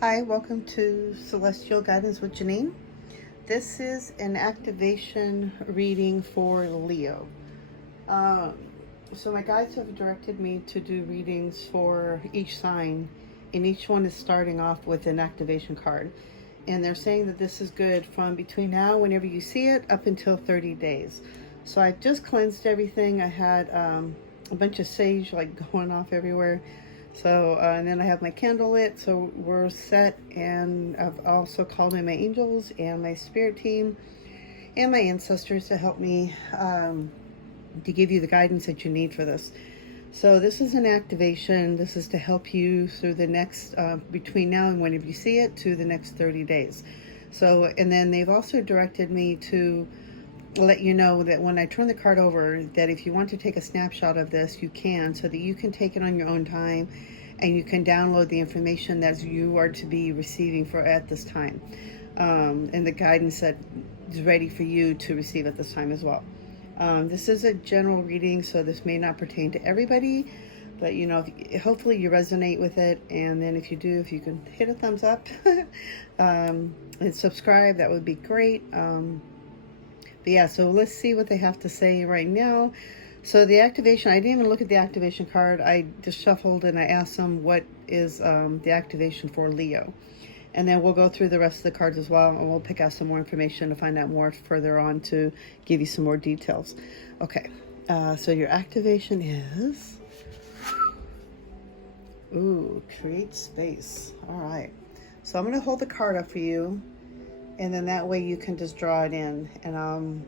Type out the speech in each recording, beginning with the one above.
Hi, welcome to Celestial Guidance with Jaeneen. This is an activation reading for Leo. So my guides have directed me to do readings for each sign, and each one is starting off with an activation card. And they're saying that this is good from between now, whenever you see it, up until 30 days. So I've just cleansed everything. I had a bunch of sage going off everywhere. So, and then I have my candle lit, so we're set, and I've also called in my angels and my spirit team and my ancestors to help me to give you the guidance that you need for this. So this is an activation. This is to help you through the next, between now and whenever you see it, to the next 30 days. So, and then they've also directed me to let you know that when I turn the card over, that if you want to take a snapshot of this, you can, so that you can take it on your own time and you can download the information that you are to be receiving for at this time, and the guidance that is ready for you to receive at this time as well. This is a general reading, so this may not pertain to everybody, but hopefully you resonate with it. And then if you do, if you can hit a thumbs up and subscribe, that would be great. But yeah, so let's see what they have to say right now. So the activation, I didn't even look at the activation card. I just shuffled and I asked them what is the activation for Leo. And then we'll go through the rest of the cards as well, and we'll pick out some more information to find out more further on to give you some more details. Okay, so your activation is... Ooh, create space. All right. So I'm going to hold the card up for you, and then that way you can just draw it in. And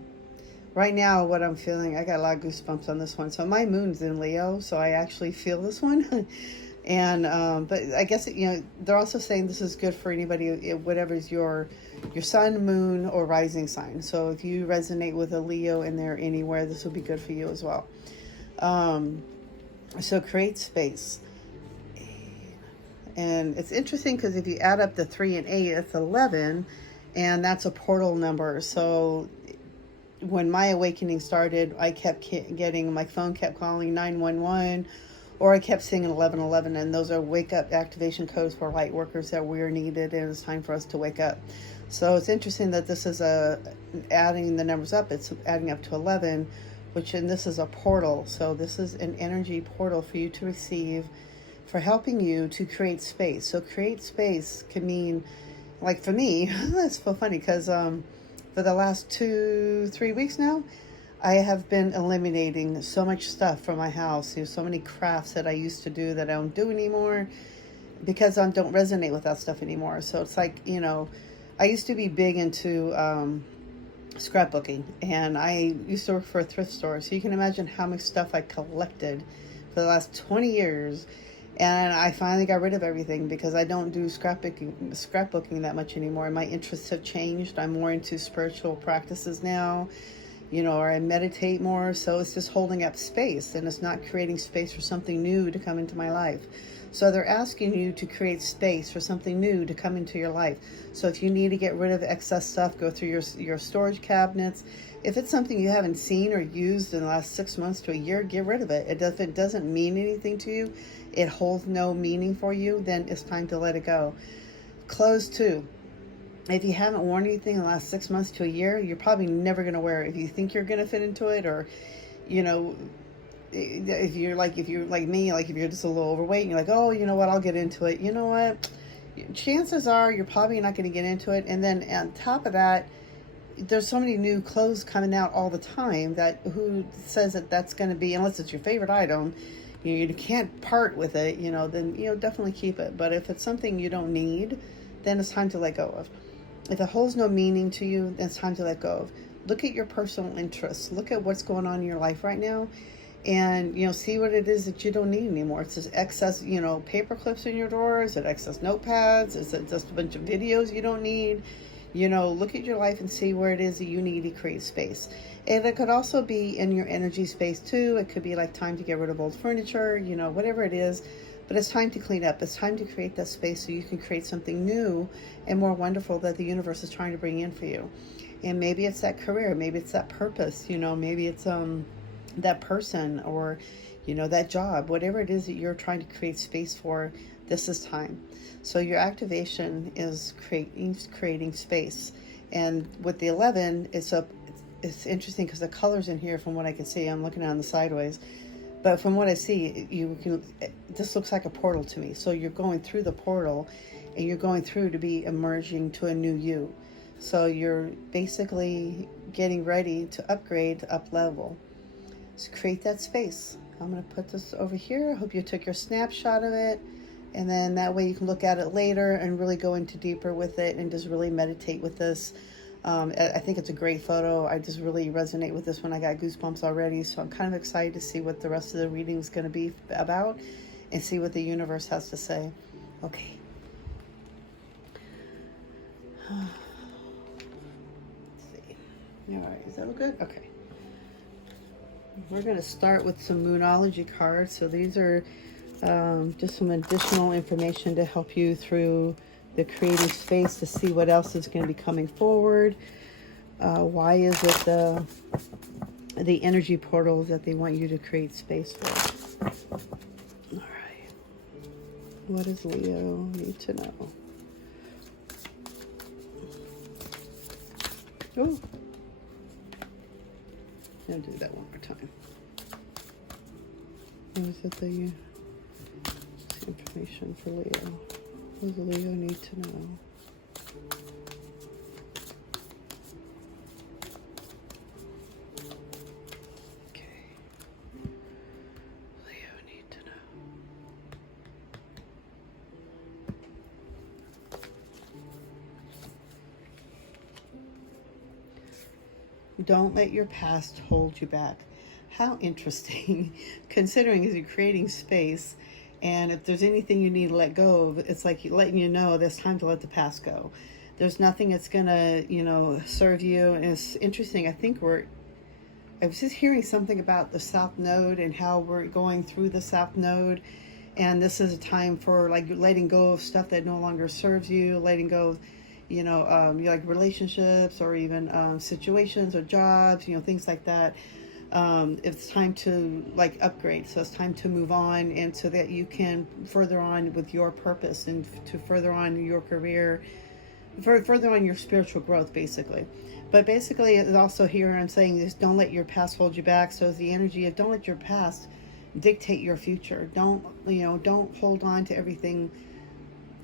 right now what I'm feeling, I got a lot of goosebumps on this one. So my moon's in Leo, so I actually feel this one. And but I guess they're also saying this is good for anybody, whatever's your sun, moon, or rising sign. So if you resonate with a Leo in there anywhere, this will be good for you as well. So create space. And it's interesting because if you add up the 3 and 8, it's 11. And that's a portal number. So when my awakening started, I kept getting, my phone kept calling 911, or I kept seeing 1111, and those are wake up activation codes for light workers that we're needed, and it's time for us to wake up. So it's interesting that this is adding the numbers up. It's adding up to 11, and this is a portal. So this is an energy portal for you to receive, for helping you to create space. So create space can mean, like for me, that's so funny because for the last 2-3 weeks now, I have been eliminating so much stuff from my house. So many crafts that I used to do that I don't do anymore because I don't resonate with that stuff anymore. So it's like, I used to be big into scrapbooking, and I used to work for a thrift store. So you can imagine how much stuff I collected for the last 20 years. And I finally got rid of everything because I don't do scrapbooking that much anymore. My interests have changed. I'm more into spiritual practices now, or I meditate more. So it's just holding up space, and it's not creating space for something new to come into my life. So they're asking you to create space for something new to come into your life. So if you need to get rid of excess stuff, go through your storage cabinets. If it's something you haven't seen or used in the last 6 months to a year, get rid of it. If it doesn't mean anything to you, it holds no meaning for you, then it's time to let it go. Clothes too. If you haven't worn anything in the last 6 months to a year, you're probably never going to wear it. If you think you're going to fit into it, or if you're like me, like if you're just a little overweight and you're like, oh, you know what, I'll get into it. You know what? Chances are you're probably not going to get into it. And then on top of that, there's so many new clothes coming out all the time that who says that that's going to be, unless it's your favorite item, you can't part with it, then, definitely keep it. But if it's something you don't need, then it's time to let go of. If it holds no meaning to you, then it's time to let go of. Look at your personal interests. Look at what's going on in your life right now, and, see what it is that you don't need anymore. It's just excess, paper clips in your drawer. Is it excess notepads? Is it just a bunch of videos you don't need? Look at your life and see where it is that you need to create space. And it could also be in your energy space too. It could be like time to get rid of old furniture, whatever it is. But it's time to clean up. It's time to create that space so you can create something new and more wonderful that the universe is trying to bring in for you. And maybe it's that career. Maybe it's that purpose. Maybe it's that person, or you know, that job, whatever it is that you're trying to create space for, this is time. So your activation is creating space. And with the 11, it's interesting because the colors in here, from what I can see, I'm looking on the sideways, but from what I see, this looks like a portal to me. So you're going through the portal, and you're going through to be emerging to a new you. So you're basically getting ready to upgrade, to up level. So create that space. I'm going to put this over here. I hope you took your snapshot of it. And then that way you can look at it later and really go into deeper with it and just really meditate with this. I think it's a great photo. I just really resonate with this one. I got goosebumps already. So I'm kind of excited to see what the rest of the reading is going to be about and see what the universe has to say. Okay. Let's see. All right. Is that all good? Okay. We're going to start with some Moonology cards. So these are just some additional information to help you through the creating space to see what else is going to be coming forward. Why is it the energy portals that they want you to create space for? All right. What does Leo need to know? Oh. I'll do that one more time. What is it the information for Leo? What does Leo need to know? Okay. Leo need to know. Don't let your past hold you back. How interesting, considering as you're creating space, and if there's anything you need to let go of, it's like letting you know there's time to let the past go. There's nothing that's gonna, serve you. And it's interesting. I was just hearing something about the South Node and how we're going through the South Node, and this is a time for like letting go of stuff that no longer serves you, letting go of, like relationships or even situations or jobs, things like that. It's time to like upgrade. So it's time to move on, and so that you can further on with your purpose and to further on your career, further on your spiritual growth, basically. But basically, it's also here I'm saying is don't let your past hold you back. So it's the energy of don't let your past dictate your future. Don't hold on to everything,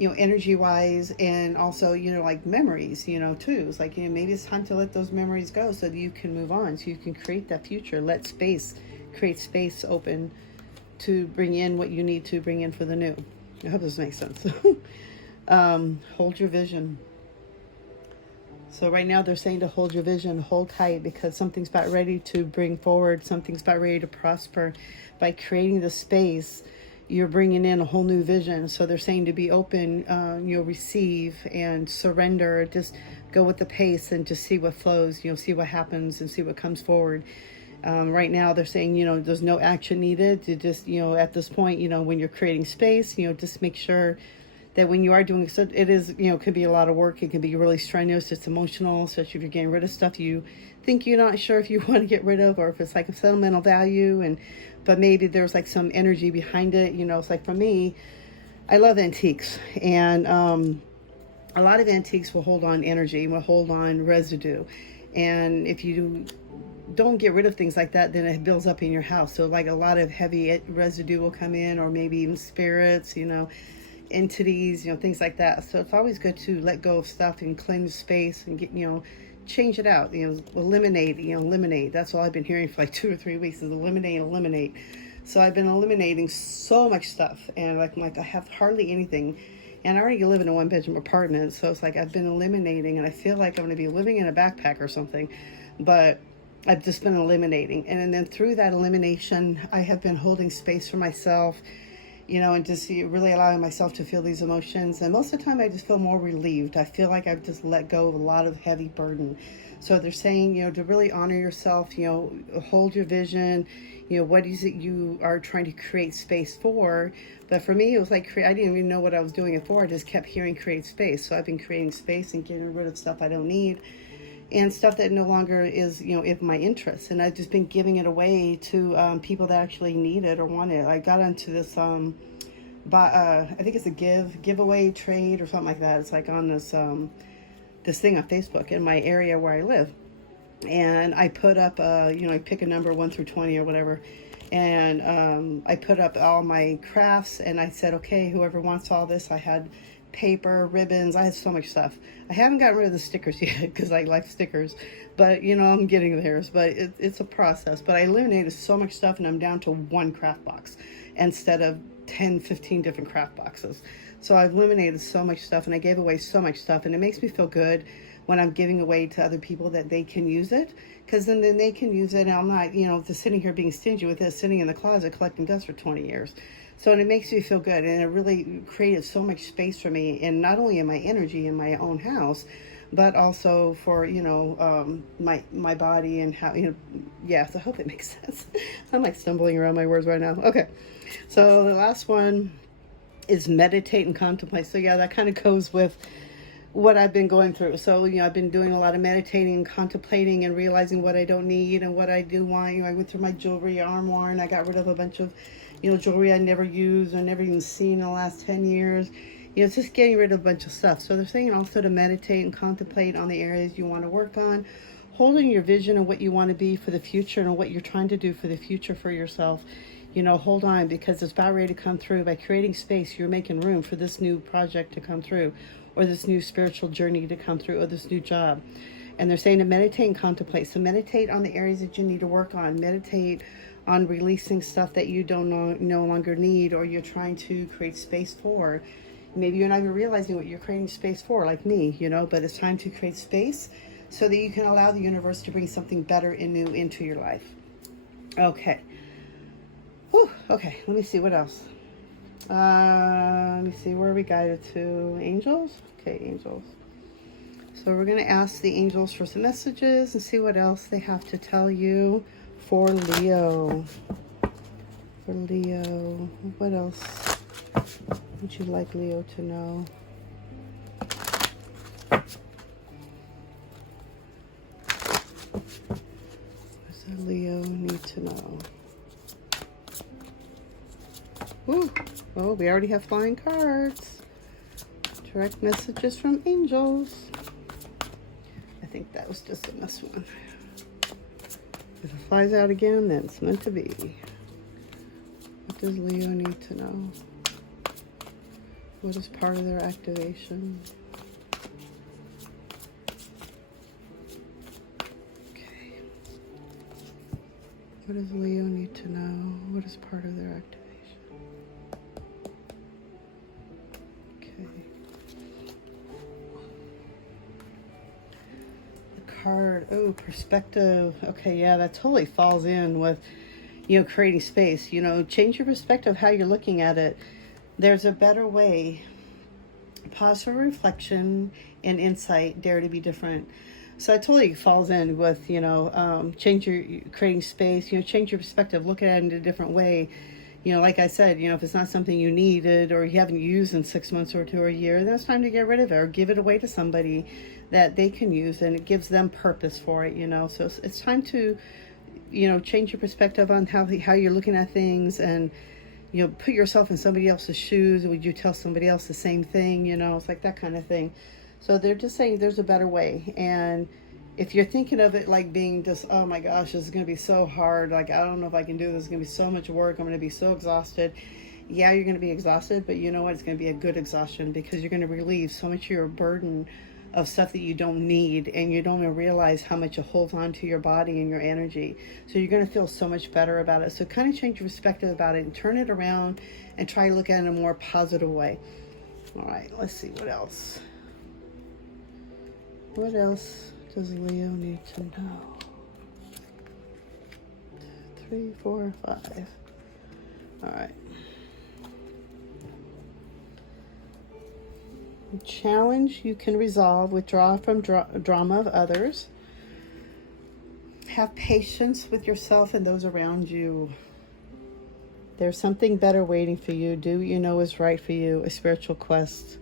energy wise, and also, like memories, too. It's like, maybe it's time to let those memories go so that you can move on, so you can create that future. Create space open to bring in what you need to bring in for the new. I hope this makes sense. Hold your vision. So right now they're saying to hold your vision, hold tight, because something's about ready to bring forward. Something's about ready to prosper. By creating the space, you're bringing in a whole new vision. So they're saying to be open, receive and surrender. Just go with the pace and just see what flows, see what happens and see what comes forward. Right now they're saying, there's no action needed to just, at this point, when you're creating space, just make sure that when you are doing so, it is, could be a lot of work. It can be really strenuous. It's emotional, especially if you're getting rid of stuff you think you're not sure if you want to get rid of, or if it's like a sentimental value, but maybe there's like some energy behind it. It's like for me, I love antiques, and a lot of antiques will hold on energy, will hold on residue, and if you don't get rid of things like that, then it builds up in your house. So like a lot of heavy residue will come in, or maybe even spirits, entities, things like that. So it's always good to let go of stuff and cleanse space and get, change it out, eliminate. That's all I've been hearing for like 2 or 3 weeks is eliminate. So I've been eliminating so much stuff, and like I have hardly anything, and I already live in a 1-bedroom apartment. So it's like I've been eliminating, and I feel like I'm going to be living in a backpack or something, but I've just been eliminating. And then through that elimination, I have been holding space for myself, and just really allowing myself to feel these emotions. And most of the time I just feel more relieved. I feel like I've just let go of a lot of heavy burden. So they're saying, to really honor yourself, hold your vision, what is it you are trying to create space for. But for me, it was like, I didn't even know what I was doing it for. I just kept hearing create space. So I've been creating space and getting rid of stuff I don't need. and stuff that no longer is, of my interest. And I've just been giving it away to people that actually need it or want it. I got onto this, I think it's a giveaway trade or something like that. It's like on this thing on Facebook in my area where I live. And I put up, I pick a number 1 through 20 or whatever. And I put up all my crafts, and I said, okay, whoever wants all this. I had paper, ribbons, I had so much stuff. I haven't gotten rid of the stickers yet because I like stickers, but I'm getting theirs. But it's a process. But I eliminated so much stuff, and I'm down to 1 craft box instead of 10, 15 different craft boxes. So I've eliminated so much stuff, and I gave away so much stuff, and it makes me feel good when I'm giving away to other people that they can use it, because then they can use it, and I'm not, just sitting here being stingy with it, sitting in the closet collecting dust for 20 years. So, and it makes me feel good, and it really created so much space for me, and not only in my energy in my own house, but also for, my body and how, yes, I hope it makes sense. I'm like stumbling around my words right now. Okay, so the last one is meditate and contemplate. So yeah, that kind of goes with what I've been going through. So, I've been doing a lot of meditating and contemplating and realizing what I don't need and what I do want. I went through my jewelry armoire, and I got rid of a bunch of, jewelry I never used or never even seen in the last 10 years. It's just getting rid of a bunch of stuff. So they're saying also to meditate and contemplate on the areas you want to work on, holding your vision of what you want to be for the future and what you're trying to do for the future for yourself. Hold on, because it's about ready to come through. By creating space, you're making room for this new project to come through, or this new spiritual journey to come through, or this new job. And they're saying to meditate and contemplate. So meditate on the areas that you need to work on. Meditate on releasing stuff that you no longer need, or you're trying to create space for. Maybe you're not even realizing what you're creating space for, like me, but it's time to create space so that you can allow the universe to bring something better and new into your life. Okay. Whew. Okay, let me see what else. Let me see, where are we guided to? Angels? Okay, angels. So we're going to ask the angels for some messages and see what else they have to tell you for Leo. For Leo. What else would you like Leo to know? What does Leo need to know? Ooh. Oh, we already have flying cards. Direct messages from angels. I think that was just in this one. If it flies out again, then it's meant to be. What does Leo need to know? What is part of their activation? Okay. What does Leo need to know? What is part of their activation? Card. Oh, perspective. Okay, yeah, that totally falls in with, creating space. Change your perspective, how you're looking at it. There's a better way. Pause for reflection and insight. Dare to be different. So it totally falls in with, change your creating space. Change your perspective. Look at it in a different way. Like I said, if it's not something you needed or you haven't used in 6 months or 2 or a year, then it's time to get rid of it or give it away to somebody that they can use, and it gives them purpose for it, So it's time to, change your perspective on how you're looking at things, and, put yourself in somebody else's shoes. Would you tell somebody else the same thing? It's like that kind of thing. So they're just saying there's a better way. And if you're thinking of it like being just, oh my gosh, this is going to be so hard. Like, I don't know if I can do this. It's going to be so much work. I'm going to be so exhausted. Yeah, you're going to be exhausted, but you know what? It's going to be a good exhaustion, because you're going to relieve so much of your burden of stuff that you don't need, and you don't even realize how much it holds on to your body and your energy. So you're going to feel so much better about it. So kind of change your perspective about it and turn it around and try to look at it in a more positive way. All right, let's see what else. What else does Leo need to know? 3, 4, 5. All right. Challenge you can resolve. Withdraw from drama of others. Have patience with yourself and those around you. There's something better waiting for you. Do what you know is right for you. A spiritual quest.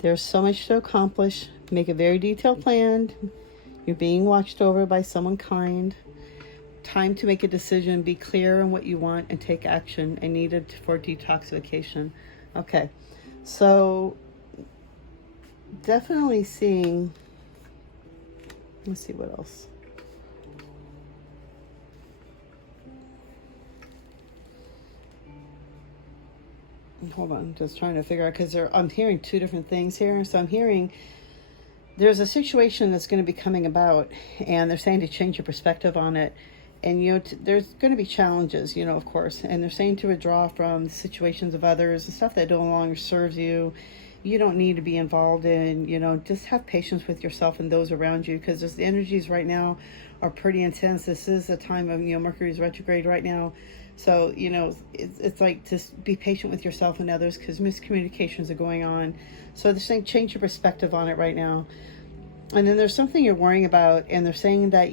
There's so much to accomplish. Make a very detailed plan. You're being watched over by someone kind. Time to make a decision. Be clear on what you want and take action. And needed for detoxification. Okay. So definitely seeing, let's see what else. Hold on, just trying to figure out, because I'm hearing two different things here. So I'm hearing there's a situation that's going to be coming about, and they're saying to change your perspective on it. And, there's going to be challenges, of course. And they're saying to withdraw from situations of others and stuff that no longer serves you. You don't need to be involved in, just have patience with yourself and those around you, because the energies right now are pretty intense. This is a time of, Mercury's retrograde right now. So, it's like, just be patient with yourself and others, because miscommunications are going on. So they're saying change your perspective on it right now. And then there's something you're worrying about, and they're saying that,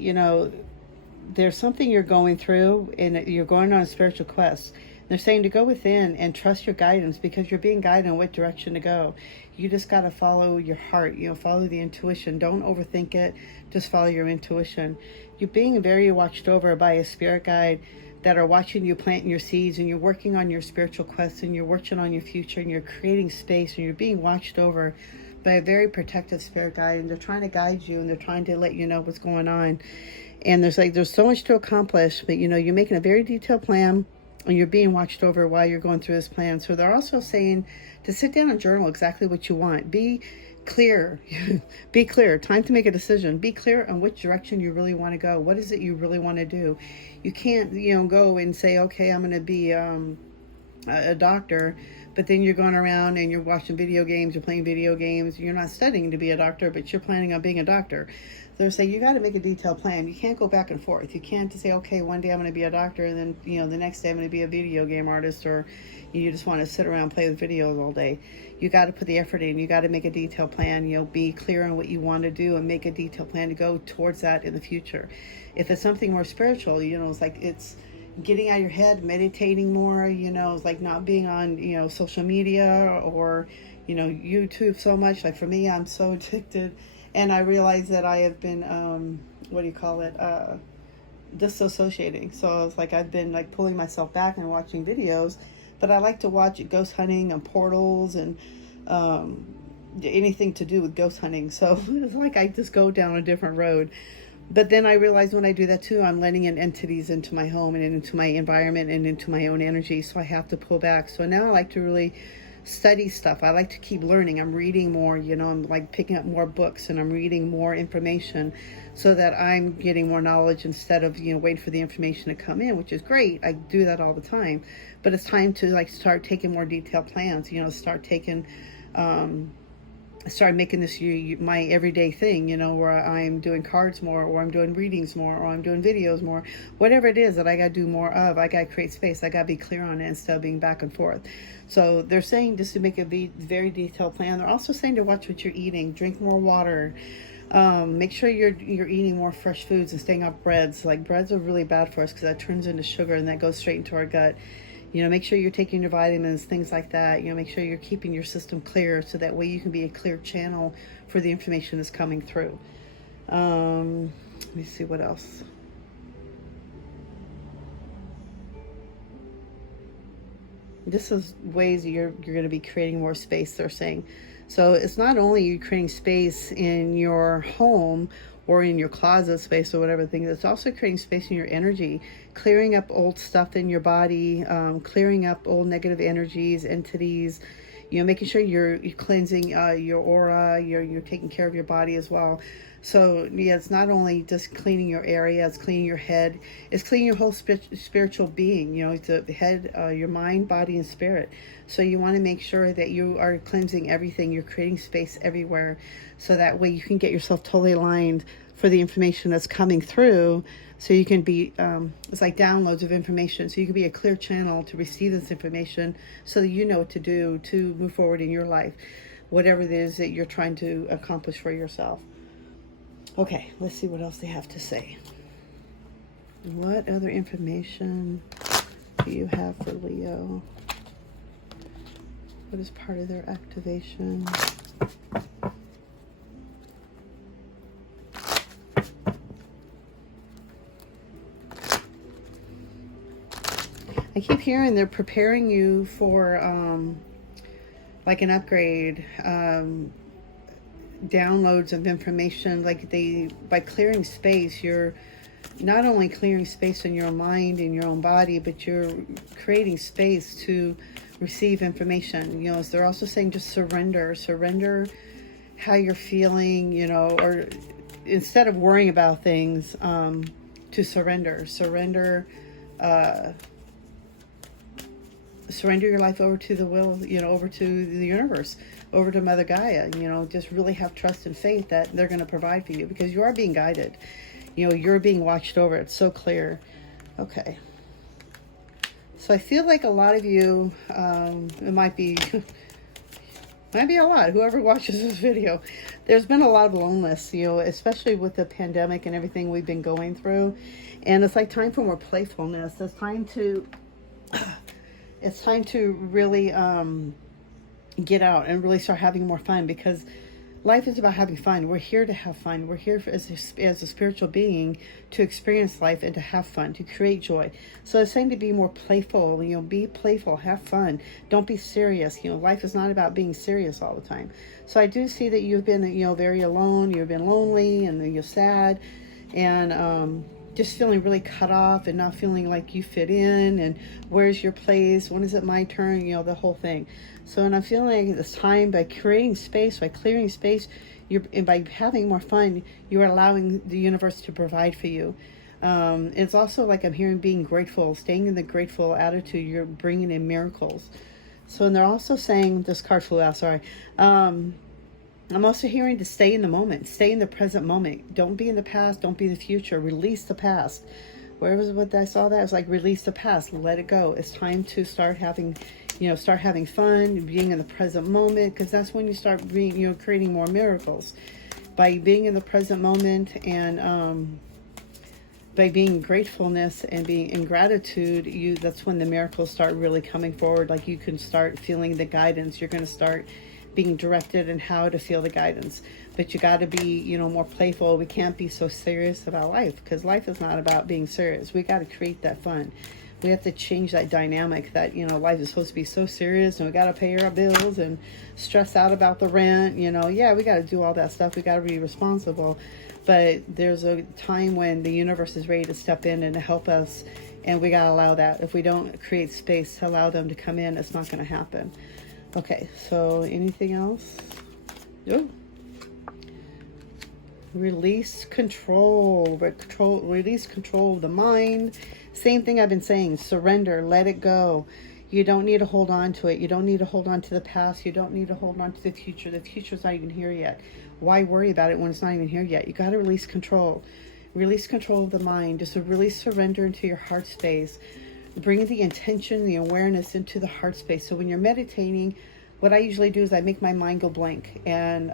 there's something you're going through, and you're going on a spiritual quest. They're saying to go within and trust your guidance, because you're being guided in what direction to go. You just got to follow your heart, follow the intuition. Don't overthink it. Just follow your intuition. You're being very watched over by a spirit guide that are watching you planting your seeds, and you're working on your spiritual quest, and you're working on your future, and you're creating space, and you're being watched over by a very protective spirit guide, and they're trying to guide you, and they're trying to let you know what's going on. And there's so much to accomplish, but you're making a very detailed plan, and you're being watched over while you're going through this plan. So they're also saying to sit down and journal exactly what you want. Be clear. Be clear. Time to make a decision. Be clear on which direction you really want to go. What is it you really want to do? You can't, go and say, okay, I'm going to be a doctor, but then you're going around and you're watching video games, you're playing video games, you're not studying to be a doctor, but you're planning on being a doctor. They're saying you got to make a detailed plan. You can't go back and forth. You can't just say, okay, one day I'm going to be a doctor, and then, the next day I'm going to be a video game artist, or you just want to sit around and play with videos all day. You got to put the effort in. You got to make a detailed plan. Be clear on what you want to do and make a detailed plan to go towards that in the future. If it's something more spiritual, it's like it's getting out of your head, meditating more, it's like not being on, social media or, YouTube so much. Like for me, I'm so addicted. And I realize that I have been, disassociating. So it's like I've been like pulling myself back and watching videos, but I like to watch ghost hunting and portals and anything to do with ghost hunting. So it's like I just go down a different road. But then I realize when I do that too, I'm letting in entities into my home and into my environment and into my own energy. So I have to pull back. So now I like to really study stuff. I like to keep learning. I'm reading more, I'm like picking up more books, and I'm reading more information so that I'm getting more knowledge instead of, waiting for the information to come in, which is great. I do that all the time, but it's time to like start taking more detailed plans, start making this my everyday thing, where I'm doing cards more, or I'm doing readings more, or I'm doing videos more, whatever it is that I got to do more of. I got to create space. I got to be clear on it instead of being back and forth. So they're saying just to make a very detailed plan. They're also saying to watch what you're eating, drink more water, make sure you're eating more fresh foods and staying off breads. Like breads are really bad for us because that turns into sugar and that goes straight into our gut. Make sure you're taking your vitamins, things like that. Make sure you're keeping your system clear so that way you can be a clear channel for the information that's coming through. Let me see what else. This is ways you're going to be creating more space, they're saying. So it's not only you creating space in your home or in your closet space or whatever thing, it's also creating space in your energy, clearing up old stuff in your body, clearing up old negative energies, entities, making sure you're cleansing your aura, you're taking care of your body as well. So yeah, it's not only just cleaning your area, it's cleaning your head, it's cleaning your whole spiritual being, it's the head, your mind, body, and spirit. So you want to make sure that you are cleansing everything, you're creating space everywhere, so that way you can get yourself totally aligned for the information that's coming through, so you can be, it's like downloads of information, so you can be a clear channel to receive this information so that you know what to do to move forward in your life, whatever it is that you're trying to accomplish for yourself. Okay, let's see what else they have to say. What other information do you have for Leo? What is part of their activation? I keep hearing they're preparing you for like an upgrade, downloads of information. Like by clearing space, you're not only clearing space in your mind and your own body, but you're creating space to receive information. You know, they're also saying just surrender how you're feeling, you know, or instead of worrying about things, to surrender your life over to the will, you know, over to the universe, over to Mother Gaia. You know, just really have trust and faith that they're going to provide for you, because you are being guided. You know, you're being watched over. It's so clear. Okay. So I feel like a lot of you, it might be a lot, whoever watches this video, there's been a lot of loneliness, you know, especially with the pandemic and everything we've been going through. And it's like time for more playfulness. It's time to really get out and really start having more fun, because life is about having fun. We're here to have fun. We're here as a spiritual being to experience life and to have fun, to create joy. So it's saying to be more playful, you know, be playful, have fun. Don't be serious. You know, life is not about being serious all the time. So I do see that you've been, you know, very alone. You've been lonely and you're sad and just feeling really cut off and not feeling like you fit in, and where's your place? When is it my turn? You know, the whole thing. So, and I'm feeling like this time, by creating space, by clearing space, and by having more fun, you're allowing the universe to provide for you. It's also like I'm hearing being grateful, staying in the grateful attitude. You're bringing in miracles. So, and they're also saying, this card flew out, sorry. I'm also hearing to stay in the moment, stay in the present moment. Don't be in the past, don't be in the future. Release the past. Where was what I saw that? It was like, release the past, let it go. It's time to start having fun, being in the present moment, because that's when you start being, you know, creating more miracles. By being in the present moment and by being in gratefulness and being in gratitude, that's when the miracles start really coming forward. Like you can start feeling the guidance. You're going to start being directed in how to feel the guidance. But you got to be, you know, more playful. We can't be so serious about life, because life is not about being serious. We got to create that fun. We have to change that dynamic that, you know, life is supposed to be so serious and we got to pay our bills and stress out about the rent, you know. Yeah, we got to do all that stuff. We got to be responsible. But there's a time when the universe is ready to step in and to help us, and we got to allow that. If we don't create space to allow them to come in, it's not going to happen. Okay, so anything else? Oh. Release control. Release control of the mind. Same thing I've been saying. Surrender. Let it go. You don't need to hold on to it. You don't need to hold on to the past. You don't need to hold on to the future. The future's not even here yet. Why worry about it when it's not even here yet? You got to release control. Release control of the mind. Just to really surrender into your heart space. Bring the intention, the awareness into the heart space. So when you're meditating, what I usually do is I make my mind go blank, and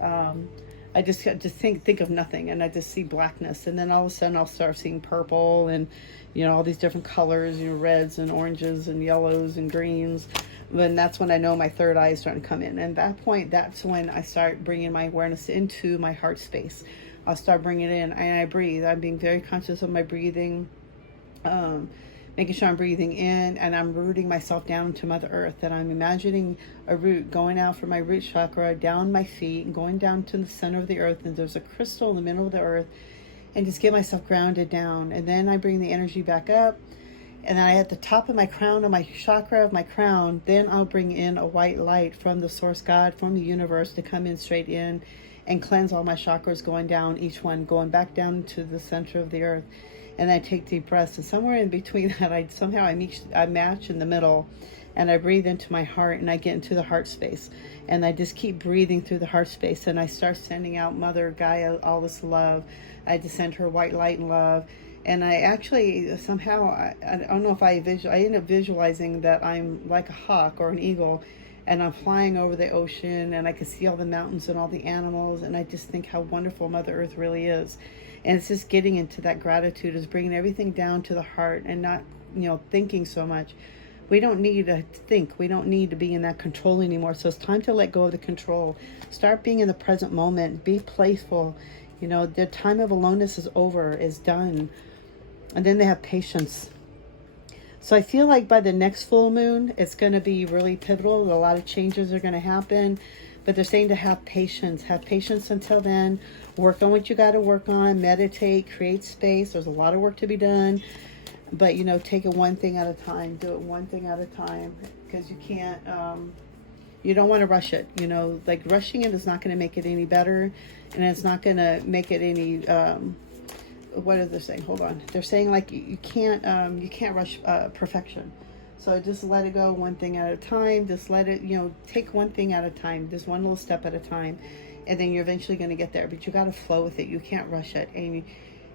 I just think of nothing, and I just see blackness, and then all of a sudden I'll start seeing purple and, you know, all these different colors, you know, reds and oranges and yellows and greens. Then that's when I know my third eye is starting to come in, and at that point, that's when I start bringing my awareness into my heart space. I'll start bringing it in, and I breathe. I'm being very conscious of my breathing. Making sure I'm breathing in, and I'm rooting myself down to Mother Earth, and I'm imagining a root going out from my root chakra down my feet and going down to the center of the earth, and there's a crystal in the middle of the earth, and just get myself grounded down. And then I bring the energy back up, and then I at the top of my crown, of my chakra of my crown, then I'll bring in a white light from the source God, from the universe, to come in straight in and cleanse all my chakras, going down, each one going back down to the center of the earth. And I take deep breaths, and somewhere in between that, I match in the middle, and I breathe into my heart, and I get into the heart space, and I just keep breathing through the heart space, and I start sending out Mother Gaia all this love. I just send her white light and love, and I actually somehow, I don't know if I end up visualizing that I'm like a hawk or an eagle, and I'm flying over the ocean, and I can see all the mountains and all the animals, and I just think how wonderful Mother Earth really is. And it's just getting into that gratitude, is bringing everything down to the heart and not, you know, thinking so much. We don't need to think. We don't need to be in that control anymore. So it's time to let go of the control. Start being in the present moment. Be playful. You know, the time of aloneness is over, is done. And then they have patience. So I feel like by the next full moon, it's going to be really pivotal. A lot of changes are going to happen, but they're saying to have patience. Have patience until then. Work on what you got to work on. Meditate, create space. There's a lot of work to be done, but take it one thing at a time. Do it one thing at a time, because you can't. You don't want to rush it. Like rushing it is not going to make it any better, and it's not going to make it any. What are they saying? Hold on. They're saying like you can't rush perfection. So just let it go one thing at a time. Just let it, take one thing at a time. Just one little step at a time, and then you're eventually going to get there. But you got to flow with it. You can't rush it,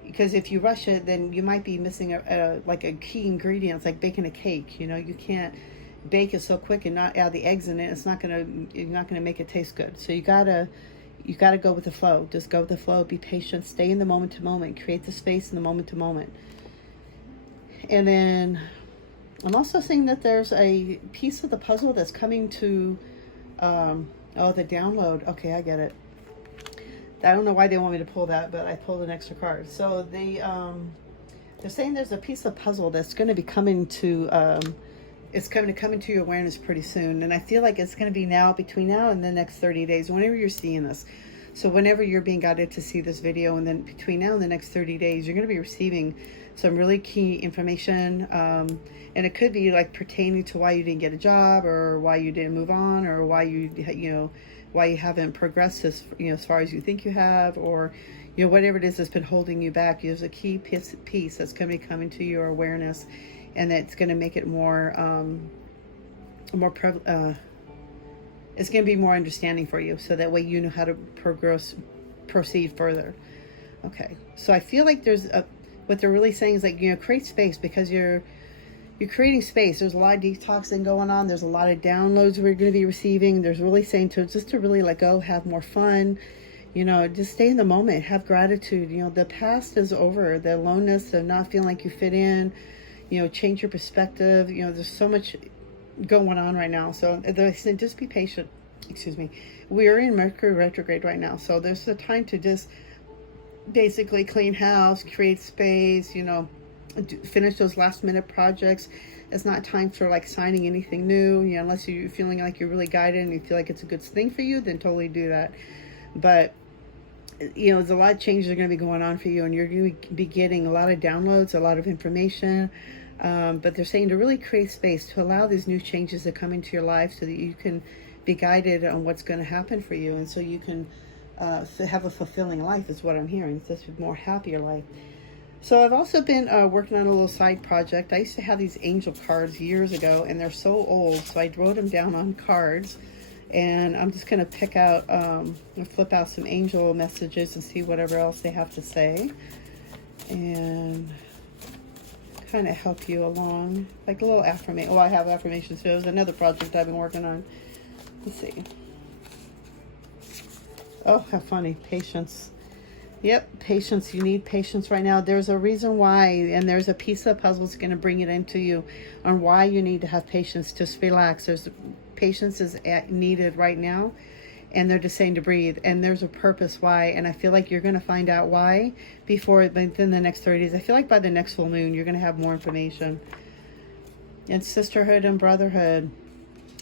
because if you rush it, then you might be missing a key ingredient. It's like baking a cake. You can't bake it so quick and not add the eggs in it. You're not gonna make it taste good. So you gotta go with the flow. Just go with the flow. Be patient. Stay in the moment to moment. Create the space in the moment to moment. And then I'm also saying that there's a piece of the puzzle that's coming to, the download. Okay, I get it. I don't know why they want me to pull that, but I pulled an extra card. So they're saying there's a piece of puzzle that's going to be coming to, it's going to come into your awareness pretty soon. And I feel like it's going to be between now and the next 30 days, whenever you're seeing this. So whenever you're being guided to see this video, and then between now and the next 30 days, you're going to be receiving some really key information. And it could be like pertaining to why you didn't get a job, or why you didn't move on, or why why you haven't progressed as far as you think you have, or whatever it is that's been holding you back. There's a key piece that's going to be coming to your awareness, and that's going to make it more it's going to be more understanding for you, so that way you know how to proceed further. Okay, so I feel like what they're really saying is like, create space, because you're creating space. There's a lot of detoxing going on. There's a lot of downloads we're going to be receiving. There's really saying to really let go, have more fun, just stay in the moment, have gratitude. The past is over. The aloneness of not feeling like you fit in, change your perspective. There's so much going on right now. So they're saying just be patient. Excuse me. We're in Mercury retrograde right now. So there's the time to just basically clean house, create space, finish those last minute projects. It's not time for like signing anything new, unless you're feeling like you're really guided and you feel like it's a good thing for you, then totally do that. But there's a lot of changes that are going to be going on for you, and you're going to be getting a lot of downloads, a lot of information. But they're saying to really create space to allow these new changes to come into your life, so that you can be guided on what's going to happen for you, and so you can have a fulfilling life, is what I'm hearing. Just a more happier life. So I've also been working on a little side project. I used to have these angel cards years ago, and they're so old, so I wrote them down on cards, and I'm just going to pick out and flip out some angel messages and see whatever else they have to say, and kind of help you along, like a little affirmation. I have affirmations too. It was another project I've been working on. Let's see. Oh, how funny. Patience. Yep, patience. You need patience right now. There's a reason why, and there's a piece of the puzzle that's going to bring it into you on why you need to have patience. Just relax. Patience is needed right now, and they're just saying to breathe, and there's a purpose why, and I feel like you're going to find out why within the next 30 days. I feel like by the next full moon, you're going to have more information. And sisterhood and brotherhood.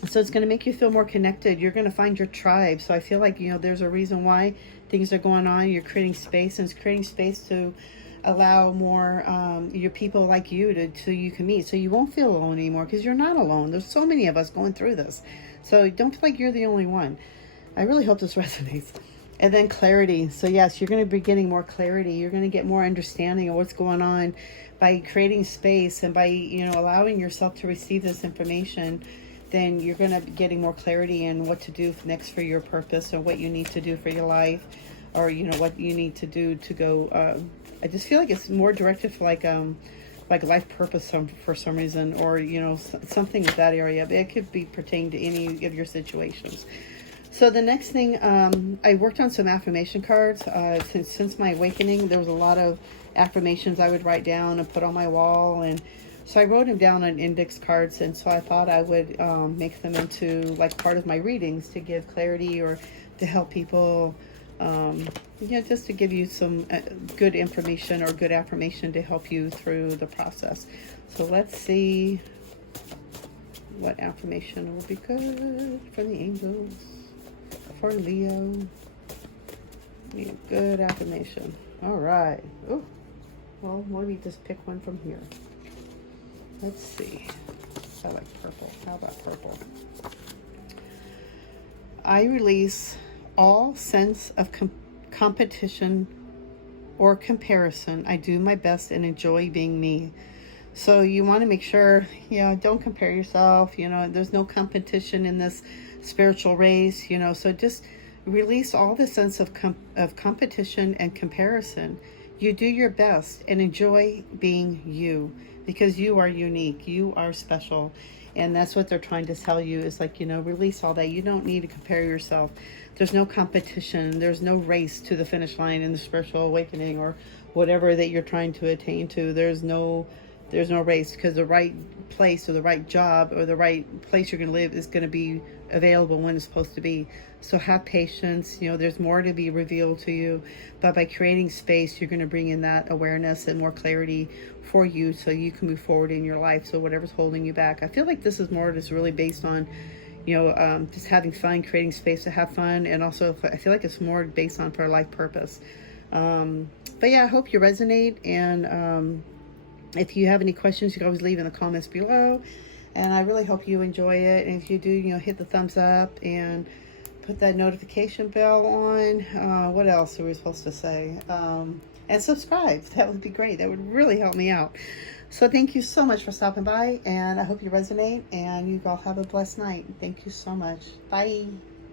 So it's going to make you feel more connected. You're going to find your tribe. So I feel like, there's a reason why things are going on. You're creating space, and it's creating space to allow more your people like you to you can meet. So you won't feel alone anymore, because you're not alone. There's so many of us going through this. So don't feel like you're the only one. I really hope this resonates. And then clarity. So yes, you're going to be getting more clarity. You're going to get more understanding of what's going on by creating space, and by, allowing yourself to receive this information. Then you're going to be getting more clarity in what to do next for your purpose, or what you need to do for your life, or, what you need to do to go. I just feel like it's more directed for like life purpose for some reason, or, something in that area. But it could be pertaining to any of your situations. So the next thing, I worked on some affirmation cards. Since my awakening, there was a lot of affirmations I would write down and put on my wall, and so I wrote them down on index cards, and so I thought I would make them into like part of my readings to give clarity, or to help people Yeah, just to give you some good information or good affirmation to help you through the process. So let's see what affirmation will be good for the angels, for Leo. Need a good affirmation. All right. Oh, well, maybe just pick one from here. Let's see. I like purple. How about purple? I release all sense of competition or comparison. I do my best and enjoy being me. So you want to make sure, don't compare yourself. There's no competition in this spiritual race, so just release all the sense of competition and comparison. You do your best and enjoy being you, because you are unique, you are special. And that's what they're trying to tell you, is like, release all that. You don't need to compare yourself. There's no competition. There's no race to the finish line in the spiritual awakening or whatever that you're trying to attain to. There's no race, because the right place or the right job or the right place you're going to live is going to be available when it's supposed to be. So have patience. There's more to be revealed to you, but by creating space, you're going to bring in that awareness and more clarity for you, so you can move forward in your life. So whatever's holding you back, I feel like this is more just really based on just having fun, creating space to have fun, and also I feel like it's more based on for life purpose. But yeah, I hope you resonate, and if you have any questions, you can always leave in the comments below. And I really hope you enjoy it. And if you do, hit the thumbs up and put that notification bell on. What else are we supposed to say? And subscribe. That would be great. That would really help me out. So thank you so much for stopping by. And I hope you resonate. And you all have a blessed night. Thank you so much. Bye.